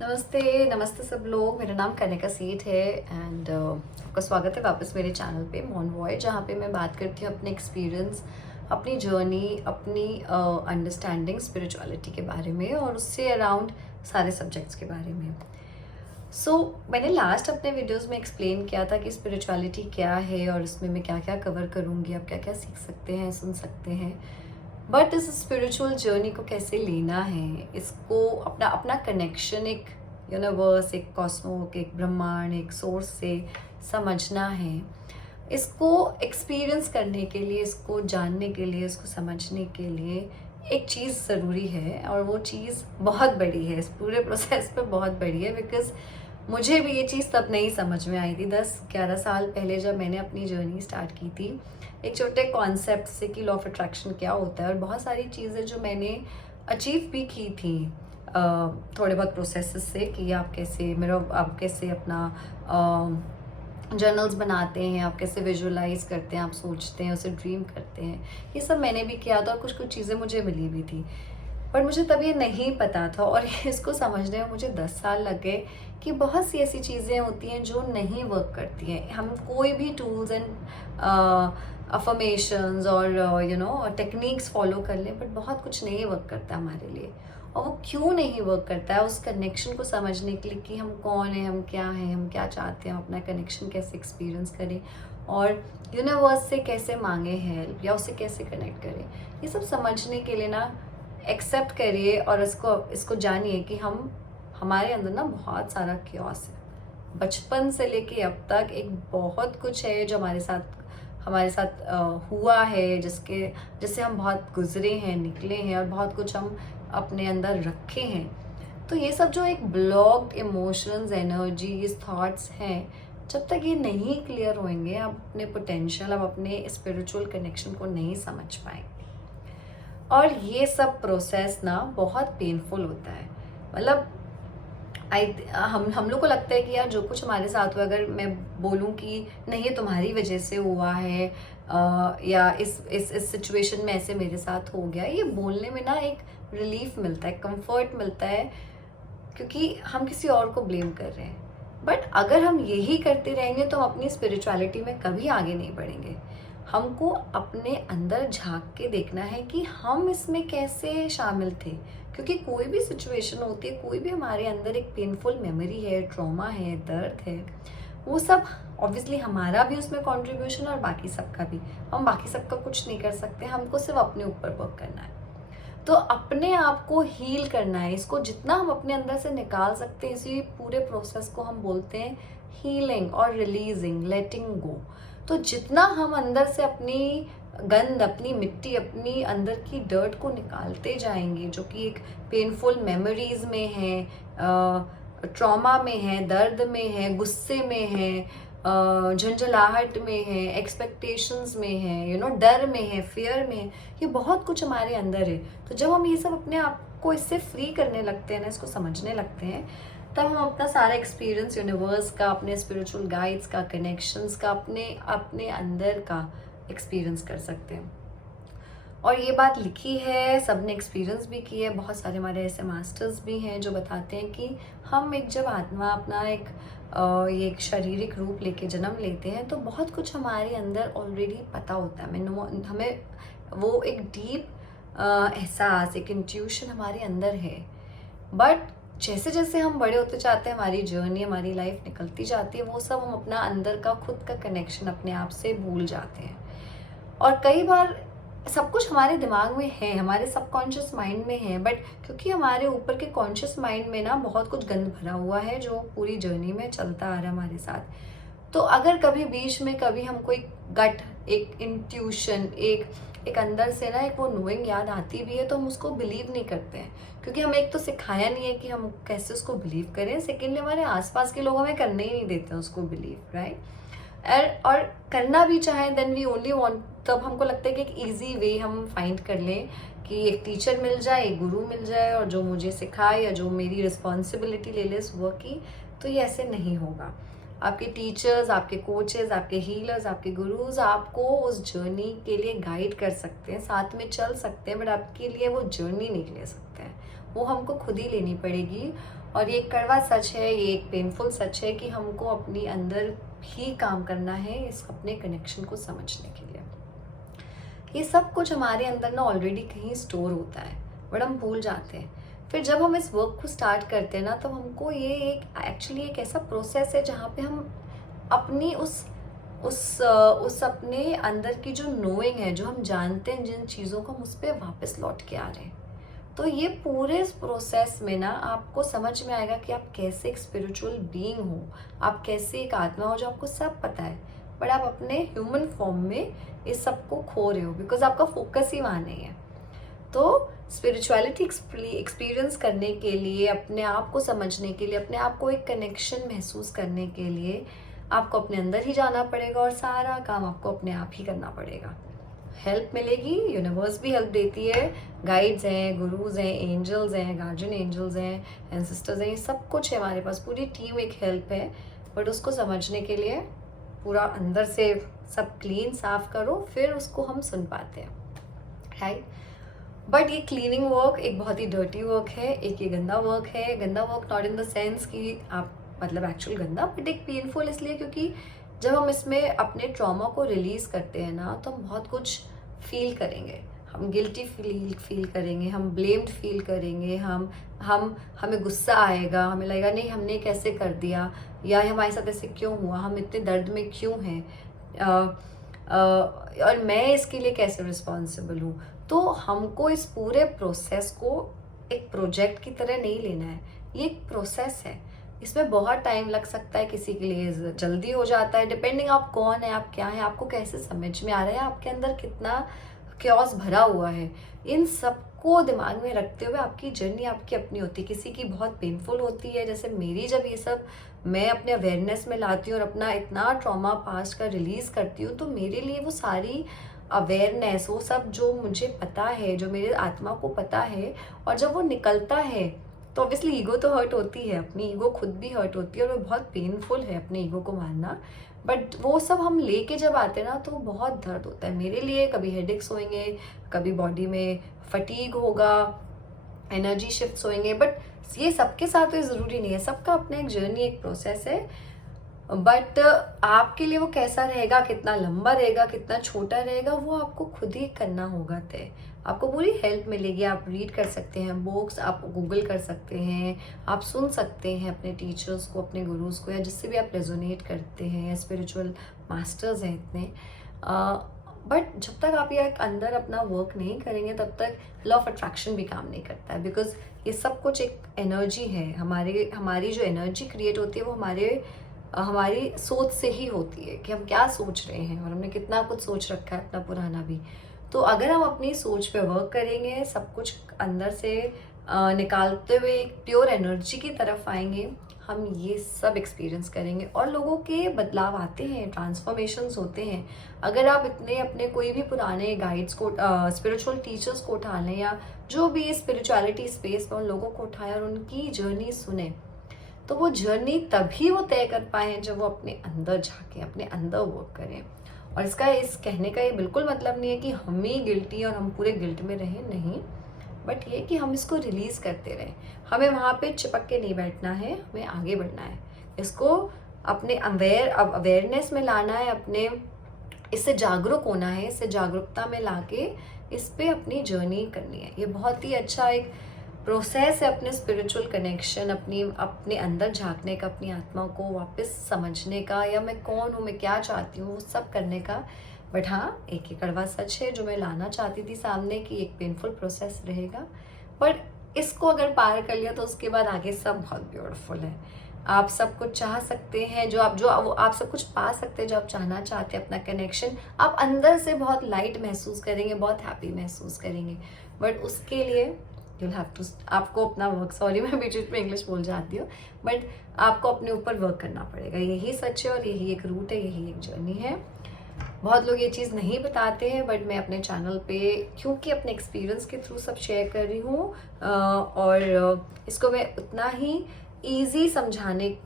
नमस्ते नमस्ते सब लोग। मेरा नाम कनिका सेठ है एंड आपका स्वागत है वापस मेरे चैनल पे मॉन वॉय, जहाँ पे मैं बात करती हूँ अपने एक्सपीरियंस, अपनी जर्नी, अपनी अंडरस्टैंडिंग स्पिरिचुअलिटी के बारे में और उससे अराउंड सारे सब्जेक्ट्स के बारे में। मैंने लास्ट अपने वीडियोस में एक्सप्लेन किया था कि स्पिरिचुअलिटी क्या है और इसमें मैं क्या क्या कवर करूँगी, आप क्या क्या सीख सकते हैं, सुन सकते हैं। बट इस स्पिरिचुअल जर्नी को कैसे लेना है, इसको अपना अपना कनेक्शन एक यूनिवर्स, एक कॉस्मो, एक ब्रह्मांड, एक सोर्स से समझना है। इसको एक्सपीरियंस करने के लिए, इसको जानने के लिए, इसको समझने के लिए एक चीज़ ज़रूरी है और वो चीज़ बहुत बड़ी है। इस पूरे प्रोसेस पे बहुत बड़ी है बिकॉज़ मुझे भी ये चीज़ तब नहीं समझ में आई थी 10-11 साल पहले जब मैंने अपनी जर्नी स्टार्ट की थी, एक छोटे कॉन्सेप्ट से कि लॉ ऑफ अट्रैक्शन क्या होता है। और बहुत सारी चीज़ें जो मैंने अचीव भी की थी थोड़े बहुत प्रोसेसेस से, कि आप कैसे अपना जर्नल्स बनाते हैं, आप कैसे विजुअलाइज करते हैं, आप सोचते हैं, उसे ड्रीम करते हैं, ये सब मैंने भी किया था और कुछ कुछ चीज़ें मुझे मिली भी थी। पर मुझे तब ये नहीं पता था और इसको समझने में मुझे 10 साल लग गए कि बहुत सी ऐसी चीज़ें होती हैं जो नहीं वर्क करती हैं। हम कोई भी टूल्स एंड अफर्मेशंस और टेक्निक्स फॉलो कर लें, बट बहुत कुछ नहीं वर्क करता हमारे लिए। और वो क्यों नहीं वर्क करता है, उस कनेक्शन को समझने के लिए कि हम कौन हैं, हम क्या हैं, हम क्या चाहते हैं, हम अपना कनेक्शन कैसे एक्सपीरियंस करें और यूनिवर्स से कैसे मांगे हेल्प या उससे कैसे कनेक्ट करें, ये सब समझने के लिए ना एक्सेप्ट करिए और इसको जानिए कि हमारे अंदर ना बहुत सारा क्योस है। बचपन से लेके अब तक एक बहुत कुछ है जो हमारे साथ हुआ है, जिससे हम बहुत गुजरे हैं, निकले हैं और बहुत कुछ हम अपने अंदर रखे हैं। तो ये सब जो एक ब्लॉक्ड इमोशंस, एनर्जीज, थॉट्स हैं, जब तक ये नहीं क्लियर होंगे, आप अपने पोटेंशियल, आप अपने स्पिरिचुअल कनेक्शन को नहीं समझ पाएंगे। और ये सब प्रोसेस ना बहुत पेनफुल होता है। मतलब हम लोग को लगता है कि यार जो कुछ हमारे साथ हुआ, अगर मैं बोलूं कि नहीं ये तुम्हारी वजह से हुआ है या इस सिचुएशन में ऐसे मेरे साथ हो गया, ये बोलने में ना एक रिलीफ मिलता है, कंफर्ट मिलता है, क्योंकि हम किसी और को ब्लेम कर रहे हैं। बट अगर हम यही करते रहेंगे तो हम अपनी स्पिरिचुअलिटी में कभी आगे नहीं बढ़ेंगे। हमको अपने अंदर झांक के देखना है कि हम इसमें कैसे शामिल थे, क्योंकि कोई भी सिचुएशन होती है, कोई भी हमारे अंदर एक पेनफुल मेमोरी है, ट्रॉमा है, दर्द है, वो सब ऑब्वियसली हमारा भी उसमें कंट्रीब्यूशन और बाकी सबका भी। हम बाकी सबका कुछ नहीं कर सकते, हमको सिर्फ अपने ऊपर वर्क करना है। तो अपने आप को हील करना है। इसको जितना हम अपने अंदर से निकाल सकते हैं, इसी पूरे प्रोसेस को हम बोलते हैं हीलिंग और रिलीजिंग, लेटिंग गो। तो जितना हम अंदर से अपनी गंद, अपनी मिट्टी, अपनी अंदर की डर्ट को निकालते जाएंगे, जो कि एक पेनफुल मेमोरीज में है, ट्रॉमा में है, दर्द में है, गुस्से में है, झंझलाहट में है, एक्सपेक्टेशंस में है, डर में है, फियर में है, ये बहुत कुछ हमारे अंदर है। तो जब हम ये सब अपने आप को इससे फ्री करने लगते हैं ना, इसको समझने लगते हैं, तब हम अपना सारा एक्सपीरियंस यूनिवर्स का, अपने स्पिरिचुअल गाइड्स का, कनेक्शंस का, अपने अंदर का एक्सपीरियंस कर सकते हैं। और ये बात लिखी है, सबने एक्सपीरियंस भी की है, बहुत सारे हमारे ऐसे मास्टर्स भी हैं जो बताते हैं कि हम जब आत्मा अपना ये एक शारीरिक रूप लेके जन्म लेते हैं, तो बहुत कुछ हमारे अंदर ऑलरेडी पता होता है। हमें वो एक डीप एहसास, एक इंट्यूशन हमारे अंदर है। बट जैसे जैसे हम बड़े होते जाते हैं, हमारी जर्नी, हमारी लाइफ निकलती जाती है, वो सब हम अपना अंदर का खुद का कनेक्शन अपने आप से भूल जाते हैं। और कई बार सब कुछ हमारे दिमाग में है, हमारे सबकॉन्शियस माइंड में है, बट क्योंकि हमारे ऊपर के कॉन्शियस माइंड में ना बहुत कुछ गंद भरा हुआ है जो पूरी जर्नी में चलता आ रहा है हमारे साथ। तो अगर कभी बीच में कभी हमको एक गट, एक इंट्यूशन, एक अंदर से ना एक वो नोइंग याद आती भी है, तो हम उसको बिलीव नहीं करते हैं, क्योंकि हमें एक तो सिखाया नहीं है कि हम कैसे उसको बिलीव करें। सेकेंडली हमारे आसपास के लोग हमें करने ही नहीं देते हैं उसको बिलीव, राइट। और करना भी चाहे देन वी ओनली वांट, तब हमको लगता है कि एक इजी वे हम फाइंड कर लें कि एक टीचर मिल जाए, एक गुरु मिल जाए और जो मुझे सिखाए या जो मेरी रिस्पॉन्सिबिलिटी ले ले उस वर्क की। तो ये ऐसे नहीं होगा। आपके टीचर्स, आपके कोचेस, आपके हीलर्स, आपके गुरुज आपको उस जर्नी के लिए गाइड कर सकते हैं, साथ में चल सकते हैं, बट आपके लिए वो जर्नी नहीं ले सकते हैं, वो हमको खुद ही लेनी पड़ेगी। और ये एक कड़वा सच है, ये एक पेनफुल सच है कि हमको अपनी अंदर ही काम करना है इस अपने कनेक्शन को समझने के लिए। ये सब कुछ हमारे अंदर ना ऑलरेडी कहीं स्टोर होता है, बट हम भूल जाते हैं। फिर जब हम इस वर्क को स्टार्ट करते हैं ना, तो हमको ये एक एक्चुअली एक ऐसा प्रोसेस है जहाँ पे हम अपनी उस अपने अंदर की जो नोइंग है, जो हम जानते हैं जिन चीज़ों को, हम उस पर वापस लौट के आ रहे हैं। तो ये पूरे इस प्रोसेस में ना आपको समझ में आएगा कि आप कैसे एक स्पिरिचुअल बीइंग हो, आप कैसे एक आत्मा हो, जो आपको सब पता है, बट आप अपने ह्यूमन फॉर्म में इस सब को खो रहे हो, बिकॉज आपका फोकस ही वहाँ नहीं है। तो स्पिरिचुअलिटी एक्सपीरियंस करने के लिए, अपने आप को समझने के लिए, अपने आप को एक कनेक्शन महसूस करने के लिए आपको अपने अंदर ही जाना पड़ेगा और सारा काम आपको अपने आप ही करना पड़ेगा। हेल्प मिलेगी, यूनिवर्स भी हेल्प देती है, गाइड्स हैं, गुरुज हैं, एंजल्स हैं, गार्जियन एंजल्स हैं, एंसेस्टर्स हैं, ये सब कुछ है हमारे पास, पूरी टीम एक हेल्प है। बट उसको समझने के लिए पूरा अंदर से सब क्लीन साफ करो, फिर उसको हम सुन पाते हैं, राइट। बट ये क्लीनिंग वर्क एक बहुत ही डर्टी वर्क है, एक ये गंदा वर्क है। गंदा work not in the sense कि आप मतलब एक्चुअल गंदा, बट एक पेनफुल इसलिए क्योंकि जब हम इसमें अपने ट्रॉमा को रिलीज करते हैं ना, तो हम बहुत कुछ फील करेंगे। हम गिल्टी फील करेंगे, हम ब्लेम्ड फील करेंगे, हमें गुस्सा आएगा, हमें लगेगा नहीं हमने कैसे कर दिया, या हमारे साथ ऐसे क्यों हुआ, हम इतने दर्द में क्यों हैं, और मैं इसके लिए कैसे रिस्पॉन्सिबल हूँ। तो हमको इस पूरे प्रोसेस को एक प्रोजेक्ट की तरह नहीं लेना है, ये एक प्रोसेस है। इसमें बहुत टाइम लग सकता है, किसी के लिए जल्दी हो जाता है, डिपेंडिंग आप कौन है, आप क्या है, आपको कैसे समझ में आ रहा है, आपके अंदर कितना क्योस भरा हुआ है। इन सबको दिमाग में रखते हुए आपकी जर्नी आपकी अपनी होती है। किसी की बहुत पेनफुल होती है, जैसे मेरी, जब ये सब मैं अपने अवेयरनेस में लाती हूँ और अपना इतना ट्रॉमा पास्ट का रिलीज करती हूँ, तो मेरे लिए वो सारी अवेयरनेस, वो सब जो मुझे पता है, जो मेरे आत्मा को पता है, और जब वो निकलता है तो ऑब्वियसली ईगो तो हर्ट होती है, अपनी ईगो खुद भी हर्ट होती है, और वो बहुत पेनफुल है अपने ईगो को मारना। बट वो सब हम लेके जब आते हैं ना, तो बहुत दर्द होता है मेरे लिए। कभी हेडेक्स होंगे, कभी बॉडी में फटीग होगा, एनर्जी शिफ्ट्स होंगे, बट ये सबके साथ तो ज़रूरी नहीं है, सबका अपना एक जर्नी, एक प्रोसेस है। बट आपके लिए वो कैसा रहेगा, कितना लंबा रहेगा, कितना छोटा रहेगा, वो आपको खुद ही करना होगा तय। आपको पूरी हेल्प मिलेगी, आप रीड कर सकते हैं बुक्स, आप गूगल कर सकते हैं, आप सुन सकते हैं अपने टीचर्स को, अपने गुरुज को, या जिससे भी आप रेजोनेट करते हैं, स्पिरिचुअल मास्टर्स हैं इतने। बट जब तक आप ये अंदर अपना वर्क नहीं करेंगे, तब तक लॉ ऑफ अट्रैक्शन भी काम नहीं करता है, बिकॉज ये सब कुछ एक एनर्जी है। हमारी जो एनर्जी क्रिएट होती है, वो हमारी सोच से ही होती है, कि हम क्या सोच रहे हैं, और हमने कितना कुछ सोच रखा है अपना पुराना भी। तो अगर हम अपनी सोच पे वर्क करेंगे, सब कुछ अंदर से निकालते हुए एक प्योर एनर्जी की तरफ आएंगे, हम ये सब एक्सपीरियंस करेंगे, और लोगों के बदलाव आते हैं, ट्रांसफॉर्मेशंस होते हैं। अगर आप इतने अपने कोई भी पुराने गाइड्स को, स्पिरिचुअल टीचर्स को उठा लें, या जो भी स्पिरिचुअलिटी स्पेस में उन लोगों को उठाएं और उनकी जर्नी सुने, तो वो जर्नी तभी वो तय कर पाए जब वो अपने अंदर झांकें, अपने अंदर वर्क करें। और इस कहने का ये बिल्कुल मतलब नहीं है कि हम ही गिल्टी और हम पूरे गिल्ट में रहें, नहीं, बट ये कि हम इसको रिलीज करते रहें। हमें वहाँ पे चिपक के नहीं बैठना है, हमें आगे बढ़ना है, इसको अपने अवेयरनेस में लाना है, अपने इससे जागरूक होना है, इससे जागरूकता में लाके इस पे अपनी जर्नी करनी है। ये बहुत ही अच्छा एक प्रोसेस है अपने स्पिरिचुअल कनेक्शन, अपने अंदर झांकने का, अपनी आत्मा को वापस समझने का, या मैं कौन हूँ, मैं क्या चाहती हूँ, वो सब करने का। बट हाँ, एक कड़वा सच है जो मैं लाना चाहती थी सामने, कि एक पेनफुल प्रोसेस रहेगा, बट इसको अगर पार कर लिया तो उसके बाद आगे सब बहुत ब्यूटीफुल है। आप सब कुछ चाह सकते हैं, आप सब कुछ पा सकते हैं जो आप चाहना चाहते हैं, अपना कनेक्शन। आप अंदर से बहुत लाइट महसूस करेंगे, बहुत हैप्पी महसूस करेंगे, बट उसके लिए you'll have to, आपको अपना वर्क, सॉरी मैं बीच बीच में इंग्लिश बोल जाती हूँ, बट आपको अपने ऊपर वर्क करना पड़ेगा। यही सच है, और यही एक रूट है, यही एक जर्नी है। बहुत लोग ये चीज़ नहीं बताते हैं, बट मैं अपने चैनल पे, क्योंकि अपने एक्सपीरियंस के थ्रू सब शेयर कर रही हूँ, और इसको मैं उतना ही ईजी समझाने,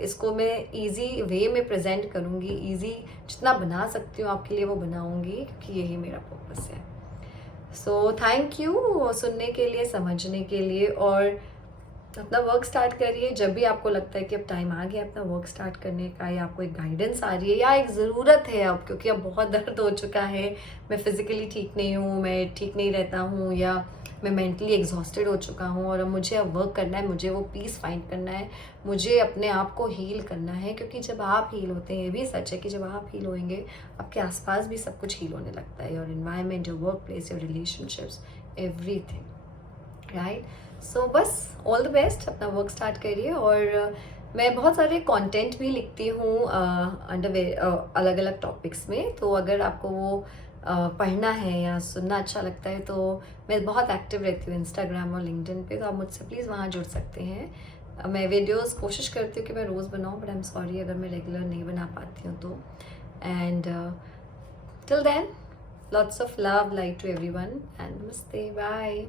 इसको मैं ईजी वे में प्रेजेंट करूँगी, ईजी जितना बना सकती हूँ आपके लिए वो बनाऊँगी, क्योंकि यही मेरा पर्पस है। सो थैंक यू सुनने के लिए, समझने के लिए, और अपना वर्क स्टार्ट करिए जब भी आपको लगता है कि अब टाइम आ गया अपना वर्क स्टार्ट करने का, या आपको एक गाइडेंस आ रही है या एक ज़रूरत है अब, क्योंकि अब बहुत दर्द हो चुका है, मैं फिज़िकली ठीक नहीं हूँ, मैं ठीक नहीं रहता हूँ, या मैं मेंटली एग्जॉस्टेड हो चुका हूँ और अब मुझे अब वर्क करना है, मुझे वो पीस फाइंड करना है, मुझे अपने आप को हील करना है। क्योंकि जब आप हील होते हैं, ये भी सच है कि जब आप हील होंगे आपके आसपास भी सब कुछ हील होने लगता है, your environment, your work place, your relationships, everything, right. So बस ऑल द बेस्ट, अपना वर्क स्टार्ट करिए। और मैं बहुत सारे कंटेंट भी लिखती हूँ अंडर अलग अलग टॉपिक्स में, तो अगर आपको वो पढ़ना है या सुनना अच्छा लगता है तो मैं बहुत एक्टिव रहती हूँ इंस्टाग्राम और लिंक्डइन पे, तो आप मुझसे प्लीज़ वहाँ जुड़ सकते हैं। मैं वीडियोस कोशिश करती हूँ कि मैं रोज़ बनाऊँ, बट आई एम सॉरी अगर मैं रेगुलर नहीं बना पाती हूँ तो। And till then, lots of love, light to everyone, and namaste, bye.